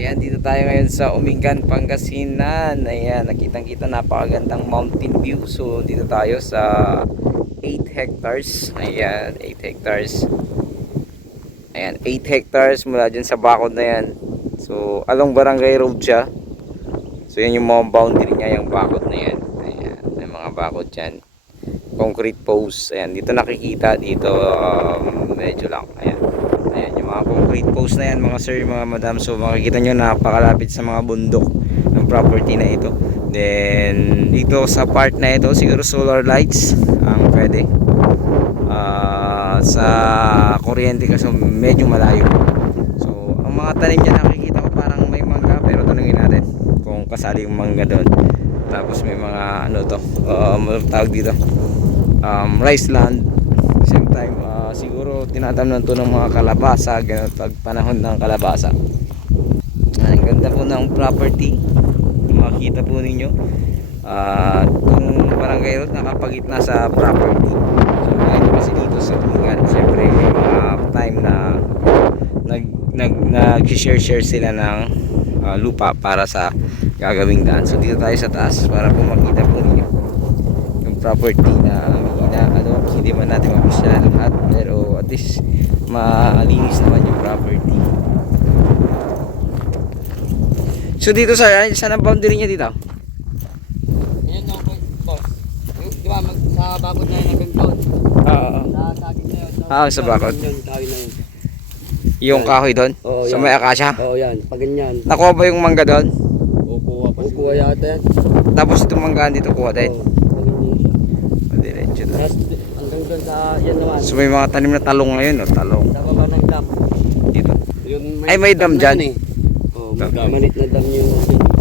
Ayan, dito tayo ngayon sa Umingan, Pangasinan. Ayan, nakitang-kita napakagandang mountain view. So, dito tayo sa 8 hectares. Ayan, 8 hectares. Ayan, 8 hectares mula dyan sa bakod na yan. So, along Barangay Road siya. So, yan yung mga boundary niya, yung bakod na yan. Ayan, may mga bakod dyan. Concrete post. Ayan, dito nakikita. Dito, medyo lang. Ayan. Ayan, yung mga concrete post na yan, mga sir, mga madam. So, makikita nyo, napakalapit sa mga bundok ng property na ito. Then, dito sa part na ito, siguro solar lights ang pwede. Sa kuryente kasi medyo malayo. So, ang mga tanim niya nakikita ko parang may mangga, pero tanungin natin kung kasali yung mangga doon. Tapos may mga ano to, tawag dito, rice land. Same time, siguro tinatamnan to ng mga kalabasa, ganun pag panahon ng kalabasa. Ang ganda po ng property, makikita po ninyo. Yung barangay road nakapagitna sa property. So ngayon kasi dito sa Umingan, siyempre may mga time na nag-share sila ng lupa para sa gagawing daan. So dito tayo sa taas para po makita po ninyo yung property na hindi man natin mapasyalan lahat, pero at least malinis naman yung property. So dito saan ang boundary niya dito? Ayan yung boss. Di ba sa bakod na yun hanggang doon? Sa saging na yun. Sa bakod. Yung kahoy na yun. Yung kahoy doon? Oo, Sa yan. may akasya? Oo yan, pag ganyan. Nakuha ba yung mangga doon? Kukuha yata yan. Tapos itong manggaan dito kuha din? Oo, pag ganyan siya. Diretso doon. Tapos hanggang doon sa yan naman. So may mga tanim na talong ngayon, no? Talong Sa baba ng dam. dito. Yung Ay, may dam dyan? Oo, may malit na dam yung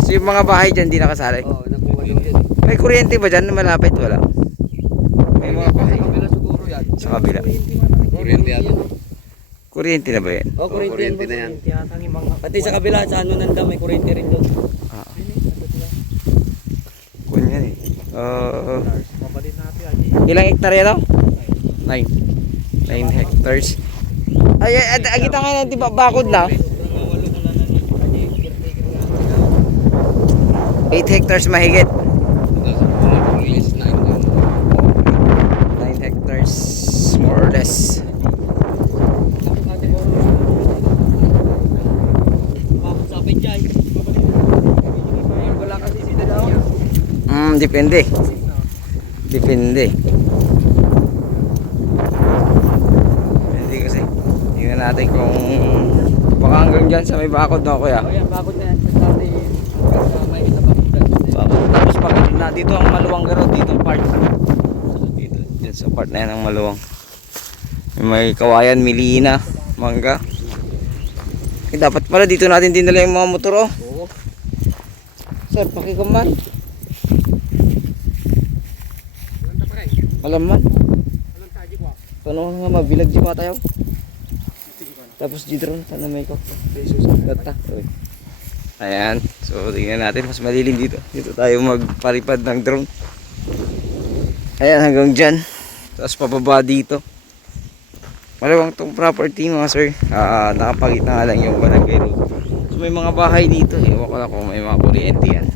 So yung mga bahay dyan di nakasali? Oo, nakuha doon yun. May kuryente ba dyan na malapit? Wala. May mga bahay. Sa kabila siguro yan. Sa kabila. Kuryente yan. Kuryente na ba yan? Oo, kuryente na yan. Pati sa kabila, sa ano ng dam, may kuryente rin doon. Kunyan eh. Ilang hektarya daw? 9 hectares. Ay, agita nga na, di ba bakod lang? 8 hectares mahigit. 9 hectares more or less. Depende. Depende kasi. Tingnan natin kung baka hanggang dyan sa may bakod na kuya. Oh, yan, bakod na yan. Kasi may isa pa bukas. Tapos bakit na dito ang maluwang garo dito part. Dito sa part na yan ang maluwang. May kawayan, milina, mangga. Dapat pala dito natin dinala yung mga motor, oh. Oo. Sir, pakikaman. Alam man. Paano nga mabilag di pa tayo? Tapos di drone, paano may ko? Gata. Ayan. So, tingnan natin. Mas malilim dito. Dito tayo magparipad ng drone. Ayan, hanggang dyan. Tapos pababa dito. Malawang tong property mga sir. Nakapagitna nga lang yung barangay road. So, may mga bahay dito. Ewan ko lang kung may mga kuryente yan.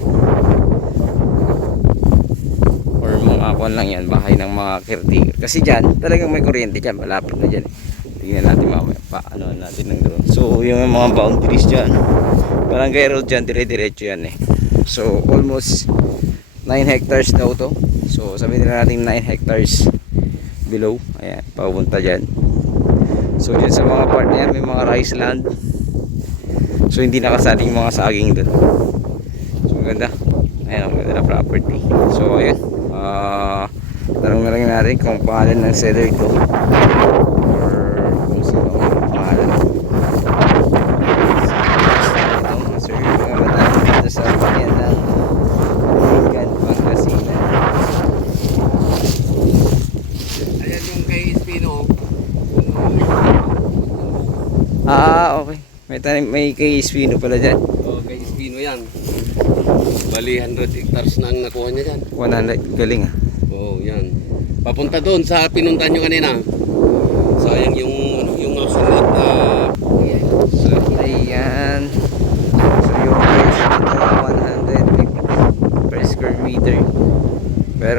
Or mga akuan lang yan. Bahay ng mga caretaker. Kasi dyan, talagang may kuryente dyan. Malapit na dyan. Tingnan natin mamaya. Paano natin ng drone. So, yung mga boundaries dyan. Barangay road dyan. Dire-diretso yan eh. So, almost 9 hectares daw to. So, sabihin nila natin 9 hectares below. Ayan, papunta dyan. So, dyan sa mga part na yan, may mga rice land. So, hindi nakasali yung mga saging doon. So, maganda. Ayan, ang ganda na property. So, ayan. Tanong na lang natin kung pangalan ng seller ito. Or kung sino ang pangalan. So, yung mga matapos dito sa bayan ng Umingan, Pangasinan. Ayan yung kay Espino. Okay. May kay Espino pala dyan. Oo, kay Espino yan. Bali 100 hectares na ang nakuha niya dyan. 100. Galing ah. Oo, yan. Papunta doon sa pinuntan nyo kanina. Sayang yung house lot. So, ayan.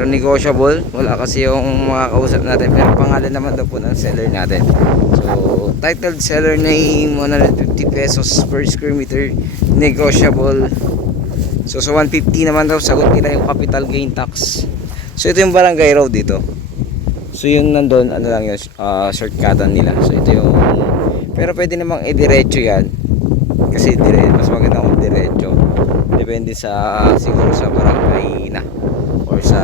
Pero negotiable, wala kasi yung makakausap natin. Pero pangalan naman daw po ng seller natin. So, titled seller name, 150 pesos per square meter, negotiable. So, sa 150 naman daw, sagot nila yung capital gain tax. So, ito yung barangay road dito. So, yung nandun, ano lang yun, shortcutan nila. So, ito yung, pero pwede namang i-diretso yan. Kasi mas maganda kung diretso. Depende sa, siguro sa barangay na. Or sa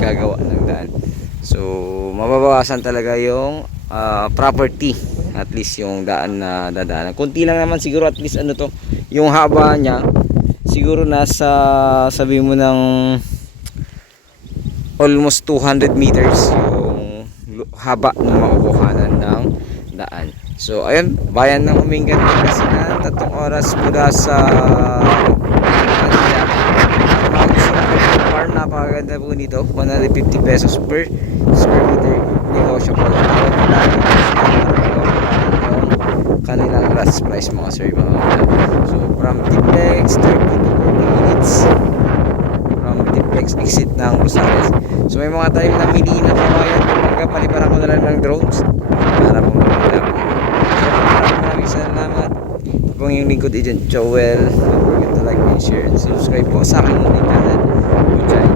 gagawa ng daan. So, mababawasan talaga yung property. At least yung daan na dadaanan. Kunti lang naman siguro, at least ano to, yung haba niya, siguro nasa, sabi mo ng almost 200 meters yung haba ng makukuhanan ng daan. So ayun, bayan ng Umingan Pangasinan, 3 oras mula sa Manila. Mga gusto ng farm, napakaganda po nito, 150 pesos per square meter, negotiable. Kanilang last price mga sir, mga kapatid. So from Tiplex, 30 to 40 minutes from Tiplex exit ng Rosales. So may mga tayo na mili na kawayan, paliparan ko na lang ng drones para po makita po. So maraming salamat. Ito pong yung lingkod agent Joel. Don't forget to like and share and subscribe po sa aking channel. Good job.